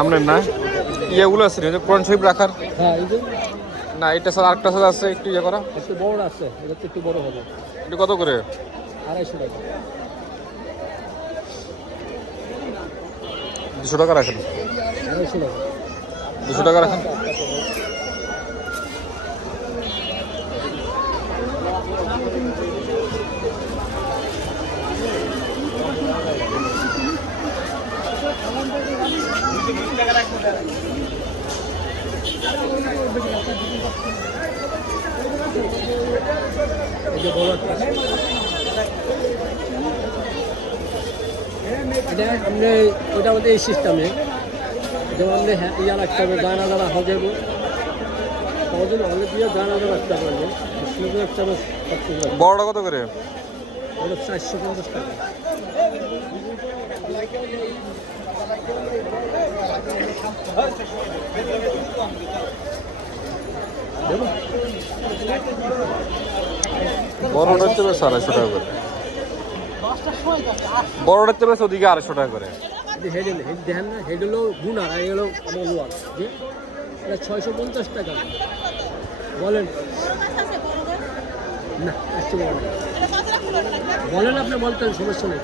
আপনার না ইয়েগুলো আছে না কোরআন শরীফ রাখার? হ্যাঁ, এই যে না এটা স্যার আরেকটা স্যার আছে একটু ইয়ে করা, একটু বড় আছে, এটা তো একটু বড় হবে। এটা কত করে? 250 টাকা। 200 টাকা রাখেন, 250 টাকা। 200 টাকা রাখেন। এই যে বড় একটা আছে। এটা আপনি ওটা আমাদের এই সিস্টেমে যেমন আপনি ইয়া রাখতে হবে, দানা দানা হয়ে যাবে, হজের হলে দিয়ে দানা দানা রাখতে পারবে, সুন্দর একটা বড়টা কত করে? ওটা 450 টাকা। বড়টা হচ্ছে বেশ 250 টাকা করে, বড়টা হচ্ছে বেশ ওদিকে 250 টাকা করে। হেড দেখেন না, হেড হলো গুণ আর এই হলো আমার ওয়াল, যে এটা 650 টাকা। বলেন না, আসতে বলেন, বলেন আপনি বলতেন, সমস্যা নেই।